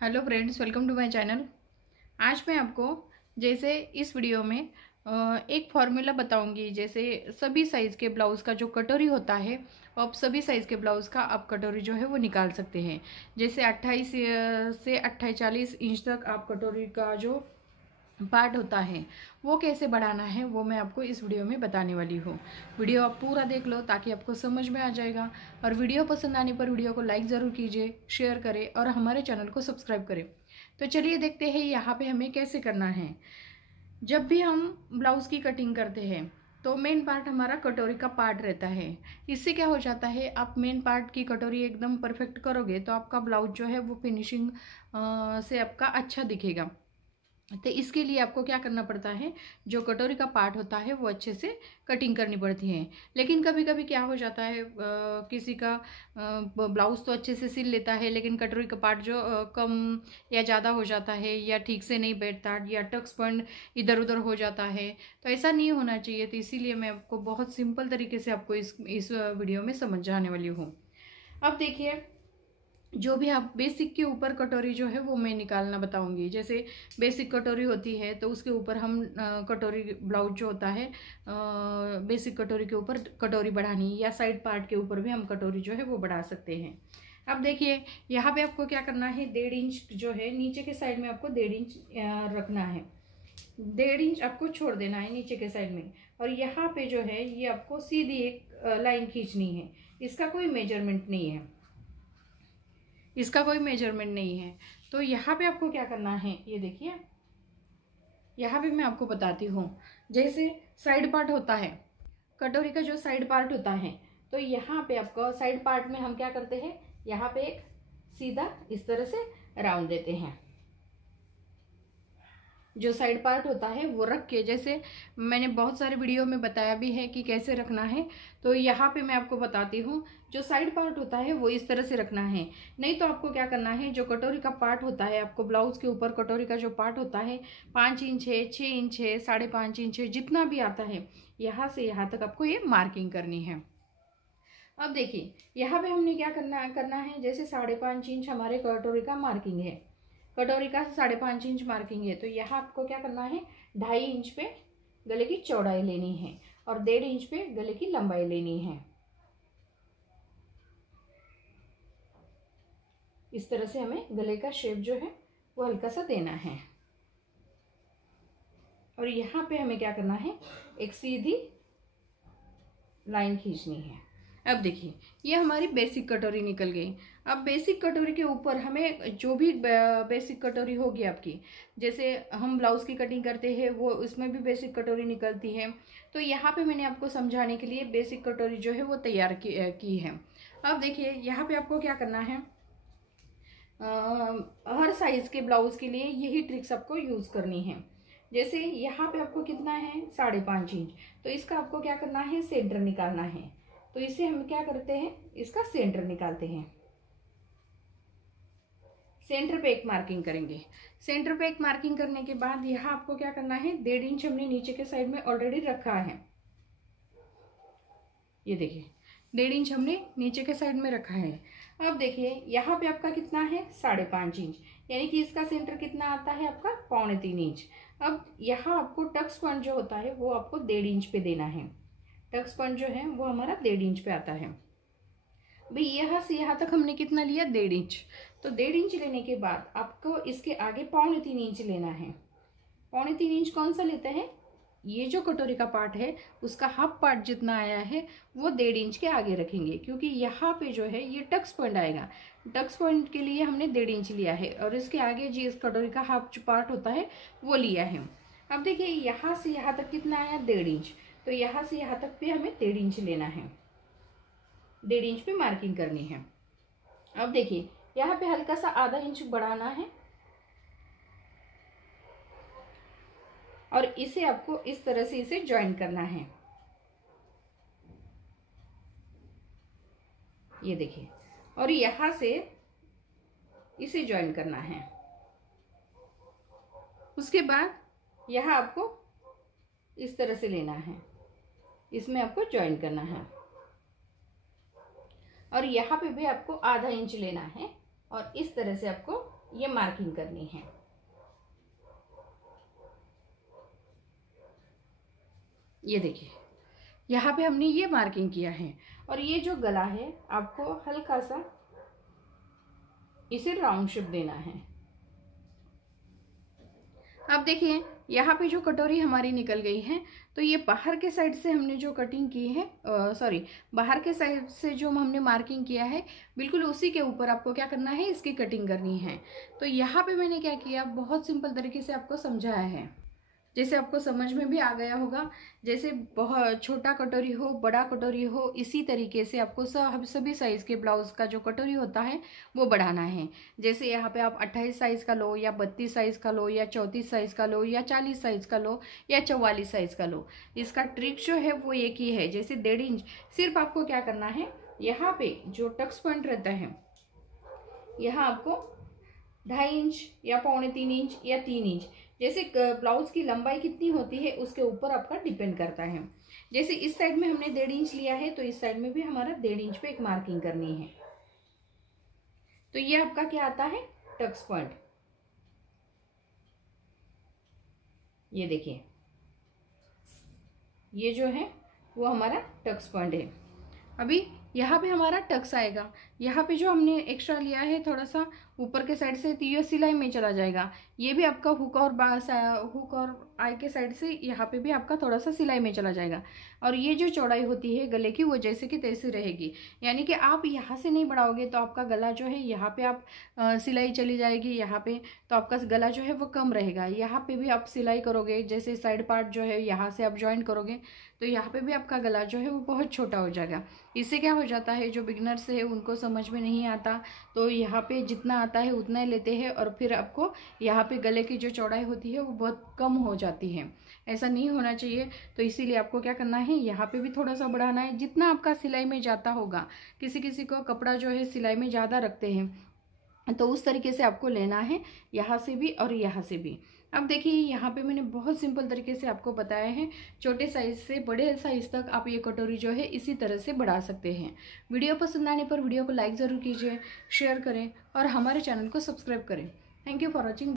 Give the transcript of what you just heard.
Hello friends, welcome to my channel. आज मैं आपको जैसे इस वीडियो में एक फॉर्मूला बताऊंगी। जैसे सभी साइज़ के ब्लाउज़ का जो कटोरी होता है, आप सभी साइज़ के ब्लाउज़ का आप कटोरी जो है वो निकाल सकते हैं। जैसे 28 से 28-40 इंच तक आप कटोरी का जो पार्ट होता है वो कैसे बढ़ाना है वो मैं आपको इस वीडियो में बताने वाली हूँ। वीडियो आप पूरा देख लो ताकि आपको समझ में आ जाएगा। और वीडियो पसंद आने पर वीडियो को लाइक ज़रूर कीजिए, शेयर करें और हमारे चैनल को सब्सक्राइब करें। तो चलिए देखते हैं यहाँ पे हमें कैसे करना है। जब भी हम ब्लाउज़ की कटिंग करते हैं तो मेन पार्ट हमारा कटोरी का पार्ट रहता है। इससे क्या हो जाता है, आप मेन पार्ट की कटोरी एकदम परफेक्ट करोगे तो आपका ब्लाउज जो है वो फिनिशिंग से आपका अच्छा दिखेगा। तो इसके लिए आपको क्या करना पड़ता है, जो कटोरी का पार्ट होता है वो अच्छे से कटिंग करनी पड़ती है। लेकिन कभी कभी क्या हो जाता है, किसी का ब्लाउज तो अच्छे से सिल लेता है लेकिन कटोरी का पार्ट जो कम या ज़्यादा हो जाता है या ठीक से नहीं बैठता या टक्स पॉइंट इधर उधर हो जाता है। तो ऐसा नहीं होना चाहिए। तो इसीलिए मैं आपको बहुत सिंपल तरीके से आपको इस वीडियो में समझाने वाली हूँ। अब देखिए, जो भी आप बेसिक के ऊपर कटोरी जो है वो मैं निकालना बताऊंगी। जैसे बेसिक कटोरी होती है तो उसके ऊपर हम कटोरी ब्लाउज जो होता है, बेसिक कटोरी के ऊपर कटोरी बढ़ानी या साइड पार्ट के ऊपर भी हम कटोरी जो है वो बढ़ा सकते हैं। अब देखिए, यहाँ पे आपको क्या करना है, 1.5 इंच जो है नीचे के साइड में आपको 1.5 इंच रखना है। 1.5 इंच आपको छोड़ देना है नीचे के साइड में। और यहाँ पे जो है ये आपको सीधी एक लाइन खींचनी है। इसका कोई मेजरमेंट नहीं है, इसका कोई मेजरमेंट नहीं है। तो यहाँ पे आपको क्या करना है, ये देखिए, यहाँ पे मैं आपको बताती हूँ। जैसे साइड पार्ट होता है, कटोरी का जो साइड पार्ट होता है, तो यहाँ पे आपको साइड पार्ट में हम क्या करते हैं, यहाँ पे एक सीधा इस तरह से राउंड देते हैं। जो साइड पार्ट होता है वो रख के, जैसे मैंने बहुत सारे वीडियो में बताया भी है कि कैसे रखना है, तो यहाँ पे मैं आपको बताती हूँ। जो साइड पार्ट होता है वो इस तरह से रखना है। नहीं तो आपको क्या करना है, जो कटोरी का पार्ट होता है, आपको ब्लाउज के ऊपर कटोरी का जो पार्ट होता है 5 इंच है, 6 इंच है, 5.5 इंच है, जितना भी आता है, यहाँ से यहाँ तक आपको ये मार्किंग करनी है। अब देखिए, यहाँ पे हमने क्या करना है, जैसे 5.5 इंच हमारे कटोरी का मार्किंग है, कटोरी का 5.5 इंच मार्किंग है, तो यहाँ आपको क्या करना है, 2.5 इंच पे गले की चौड़ाई लेनी है और 1.5 इंच पे गले की लंबाई लेनी है। इस तरह से हमें गले का शेप जो है वो हल्का सा देना है। और यहाँ पे हमें क्या करना है, एक सीधी लाइन खींचनी है। अब देखिए, ये हमारी बेसिक कटोरी निकल गई। अब बेसिक कटोरी के ऊपर हमें जो भी बेसिक कटोरी होगी आपकी, जैसे हम ब्लाउज की कटिंग करते हैं वो उसमें भी बेसिक कटोरी निकलती है। तो यहाँ पे मैंने आपको समझाने के लिए बेसिक कटोरी जो है वो तैयार की है। अब देखिए, यहाँ पे आपको क्या करना है, हर साइज के ब्लाउज के लिए यही ट्रिक्स आपको यूज करनी है। जैसे यहाँ पे आपको कितना है, 5.5 इंच, तो इसका आपको क्या करना है, सेंटर निकालना है। तो इसे हम क्या करते हैं, इसका सेंटर निकालते हैं। सेंटर पे एक मार्किंग करेंगे। सेंटर पे एक मार्किंग करने के बाद यहाँ आपको क्या करना है, 1.5 इंच हमने नीचे के साइड में ऑलरेडी रखा है। ये देखिए, 1.5 इंच हमने नीचे के साइड में रखा है। अब देखिए, यहाँ पे आपका कितना है, 5.5 इंच, यानी कि इसका सेंटर कितना आता है आपका, 3.25 इंच। अब यहाँ आपको टक्स पॉइंट जो होता है वो आपको 1.5 इंच पे देना है। टक्स पॉइंट जो है वो हमारा 1.5 इंच पे आता है। भाई यहाँ से यहाँ तक हमने कितना लिया, 1.5 इंच। तो 1.5 इंच लेने के बाद आपको इसके आगे 3.25 इंच लेना है। 3.25 इंच कौन सा लेते हैं, ये जो कटोरी का पार्ट है उसका हाफ पार्ट जितना आया है वो 1.5 इंच के आगे रखेंगे, क्योंकि यहाँ पे जो है ये टक्स पॉइंट आएगा। टक्स पॉइंट के लिए हमने 1.5 इंच लिया है और इसके आगे जी इस कटोरी का हाफ जो पार्ट होता है वो लिया है। अब देखिए, यहाँ से यहाँ तक कितना आया, 1.5 इंच। तो यहाँ से यहाँ तक पे हमें 1.5 इंच लेना है, 1.5 इंच पे मार्किंग करनी है। अब देखिए, यहाँ पे हल्का सा आधा इंच बढ़ाना है और इसे आपको इस तरह से इसे ज्वाइन करना है। ये देखिए, और यहां से इसे ज्वाइन करना है। उसके बाद यहां आपको इस तरह से लेना है, इसमें आपको ज्वाइन करना है। और यहाँ पे भी आपको आधा इंच लेना है और इस तरह से आपको ये मार्किंग करनी है। ये देखिए यहाँ पे हमने ये मार्किंग किया है। और ये जो गला है आपको हल्का सा इसे राउंड शेप देना है। अब देखिए यहाँ पे जो कटोरी हमारी निकल गई है, तो ये बाहर के साइड से हमने जो कटिंग की है, सॉरी बाहर के साइड से जो हमने मार्किंग किया है, बिल्कुल उसी के ऊपर आपको क्या करना है, इसकी कटिंग करनी है। तो यहाँ पे मैंने क्या किया, बहुत सिंपल तरीके से आपको समझाया है, जैसे आपको समझ में भी आ गया होगा। जैसे बहुत छोटा कटोरी हो, बड़ा कटोरी हो, इसी तरीके से आपको सभी साइज के ब्लाउज का जो कटोरी होता है वो बढ़ाना है। जैसे यहाँ पे आप 28 साइज का लो, या 32 साइज का लो, या 34 साइज का लो, या 40 साइज का लो, या 44 साइज का लो। इसका ट्रिक जो है वो एक ही है। जैसे 1.5 इंच सिर्फ आपको क्या करना है, यहाँ पे जो टक्स पॉइंट रहता है, यहाँ आपको 2.5 इंच या 2.25 इंच या 3 इंच, जैसे ब्लाउज की लंबाई कितनी होती है उसके ऊपर आपका डिपेंड करता है। जैसे इस साइड में हमने 1.5 इंच लिया है, तो इस साइड में भी हमारा 1.5 इंच पे एक मार्किंग करनी है। तो ये आपका क्या आता है, टक्स पॉइंट। ये देखिए ये जो है वो हमारा टक्स पॉइंट है। अभी यहाँ पे हमारा टक्स आएगा, यहाँ पे जो हमने एक्स्ट्रा लिया है थोड़ा सा ऊपर के साइड से, तो ये सिलाई में चला जाएगा। ये भी आपका हुक और आई के साइड से यहाँ पे भी आपका थोड़ा सा सिलाई में चला जाएगा। और ये जो चौड़ाई होती है गले की, वो जैसे कि तैसे रहेगी। यानी कि आप यहाँ से नहीं बढ़ाओगे तो आपका गला जो है, यहाँ पे आप सिलाई चली जाएगी, यहाँ पे तो आपका गला जो है वो कम रहेगा। यहाँ पे भी आप सिलाई करोगे, जैसे साइड पार्ट जो है यहाँ से आप ज्वाइन करोगे, तो यहाँ पे भी आपका गला जो है वो बहुत छोटा हो जाएगा। इससे क्या हो जाता है, जो बिगनर्स है उनको समझ में नहीं आता, तो यहाँ पे जितना आता है उतना ही लेते हैं, और फिर आपको यहाँ पे गले की जो चौड़ाई होती है वो बहुत कम हो जाती है। ऐसा नहीं होना चाहिए। तो इसीलिए आपको क्या करना है, यहाँ पे भी थोड़ा सा बढ़ाना है, जितना आपका सिलाई में जाता होगा। किसी किसी को कपड़ा जो है सिलाई में ज़्यादा रखते हैं, तो उस तरीके से आपको लेना है, यहाँ से भी और यहाँ से भी। अब देखिए यहाँ पे मैंने बहुत सिंपल तरीके से आपको बताया है। छोटे साइज से बड़े साइज तक आप ये कटोरी जो है इसी तरह से बढ़ा सकते हैं। वीडियो पसंद आने पर वीडियो को लाइक ज़रूर कीजिए, शेयर करें और हमारे चैनल को सब्सक्राइब करें। Thank you for watching.